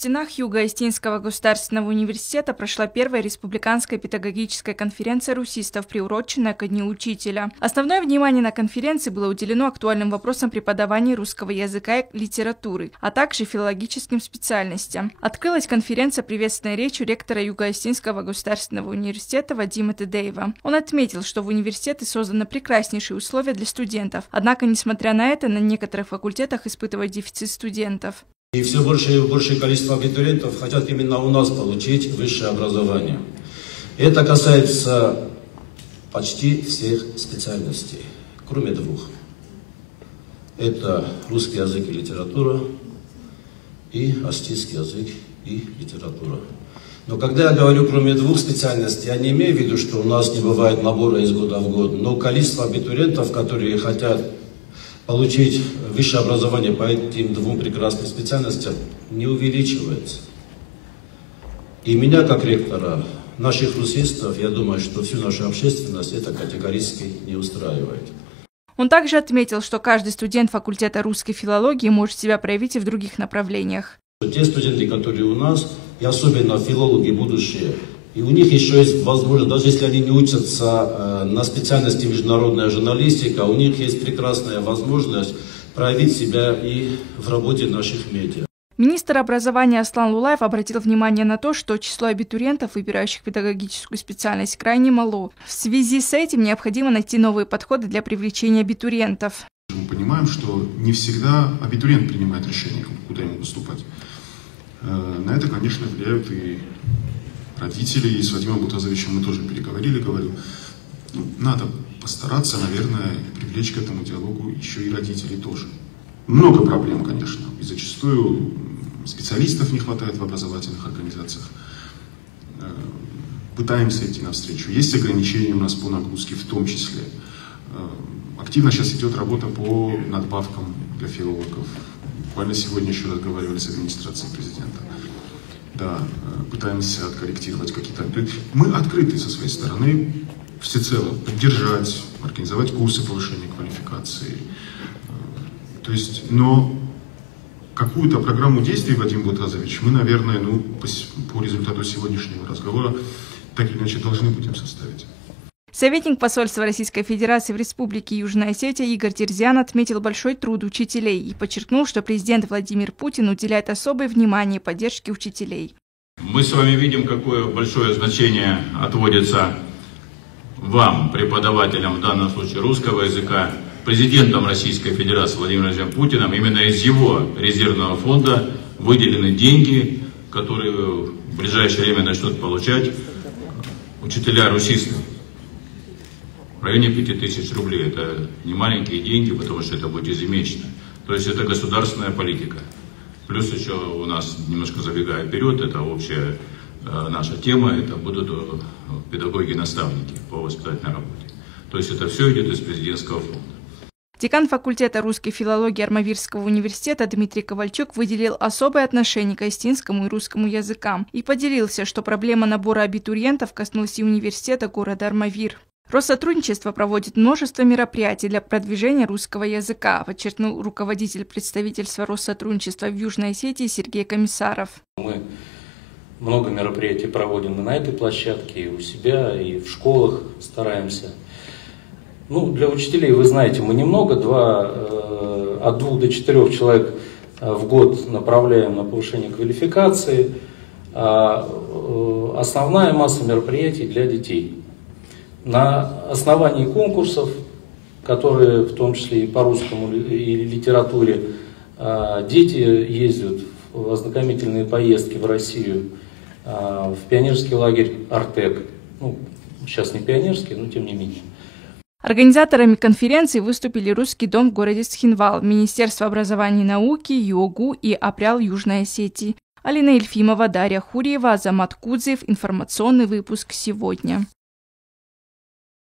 стенах Юго-Остинского государственного университета прошла первая республиканская педагогическая конференция русистов, приуроченная ко Дню учителя. Основное внимание на конференции было уделено актуальным вопросам преподавания русского языка и литературы, а также филологическим специальностям. Открылась конференция приветственной речью ректора Юго-Остинского государственного университета Вадима Тедеева. Он отметил, что в университете созданы прекраснейшие условия для студентов, однако, несмотря на это, на некоторых факультетах испытывают дефицит студентов. И все больше и большее количество абитуриентов хотят именно у нас получить высшее образование. Это касается почти всех специальностей, кроме двух. Это русский язык и литература, и остинский язык и литература. Но когда я говорю кроме двух специальностей, я не имею в виду, что у нас не бывает набора из года в год, но количество абитуриентов, которые хотят получить высшее образование по этим двум прекрасным специальностям, не увеличивается. И меня, как ректора, наших русистов, я думаю, что всю нашу общественность это категорически не устраивает. Он также отметил, что каждый студент факультета русской филологии может себя проявить и в других направлениях. Те студенты, которые у нас, и особенно филологи будущие, и у них еще есть возможность, даже если они не учатся на специальности международная журналистика, у них есть прекрасная возможность проявить себя и в работе наших медиа. Министр образования Аслан Лулаев обратил внимание на то, что число абитуриентов, выбирающих педагогическую специальность, крайне мало. В связи с этим необходимо найти новые подходы для привлечения абитуриентов. Мы понимаем, что не всегда абитуриент принимает решение, куда ему поступать. На это, конечно, влияют и родители, и с Вадимом Бутазовичем мы тоже переговорили, говорю, надо постараться, наверное, привлечь к этому диалогу еще и родителей тоже. Много проблем, конечно, и зачастую специалистов не хватает в образовательных организациях. Пытаемся идти навстречу. Есть ограничения у нас по нагрузке в том числе. Активно сейчас идет работа по надбавкам для филологов. Буквально сегодня еще разговаривали с администрацией президента. Да, пытаемся откорректировать какие-то... Мы открыты со своей стороны всецело поддержать, организовать курсы повышения квалификации. То есть, но какую-то программу действий, Вадим Бутазович, мы, наверное, по результату сегодняшнего разговора так или иначе должны будем составить. Советник посольства Российской Федерации в Республике Южная Осетия Игорь Терзиан отметил большой труд учителей и подчеркнул, что президент Владимир Путин уделяет особое внимание поддержке учителей. Мы с вами видим, какое большое значение отводится вам, преподавателям, в данном случае русского языка, президентом Российской Федерации Владимиром Путиным. Именно из его резервного фонда выделены деньги, которые в ближайшее время начнут получать учителя-русисты. В районе 5000 рублей. Это не маленькие деньги, потому что это будет ежемесячно. То есть это государственная политика. Плюс еще у нас, немножко забегая вперед, это общая наша тема, это будут педагоги-наставники по воспитательной работе. То есть это все идет из президентского фонда. Декан факультета русской филологии Армавирского университета Дмитрий Ковальчук выделил особое отношение к остинскому и русскому языкам и поделился, что проблема набора абитуриентов коснулась и университета города Армавир. Россотрудничество проводит множество мероприятий для продвижения русского языка, подчеркнул руководитель представительства Россотрудничества в Южной Осетии Сергей Комиссаров. Мы много мероприятий проводим и на этой площадке, и у себя, и в школах стараемся. Для учителей, вы знаете, мы немного, от 2 до 4 человек в год направляем на повышение квалификации, а основная масса мероприятий для детей. На основании конкурсов, которые в том числе и по русскому и литературе, дети ездят в ознакомительные поездки в Россию, в пионерский лагерь «Артек». Сейчас не пионерский, но тем не менее. Организаторами конференции выступили Русский дом в городе Цхинвал, Министерство образования и науки, ЮОГУ и Апрял Южной Осетии. Алина Ельфимова, Дарья Хурьева, Азамат Кудзев. Информационный выпуск сегодня.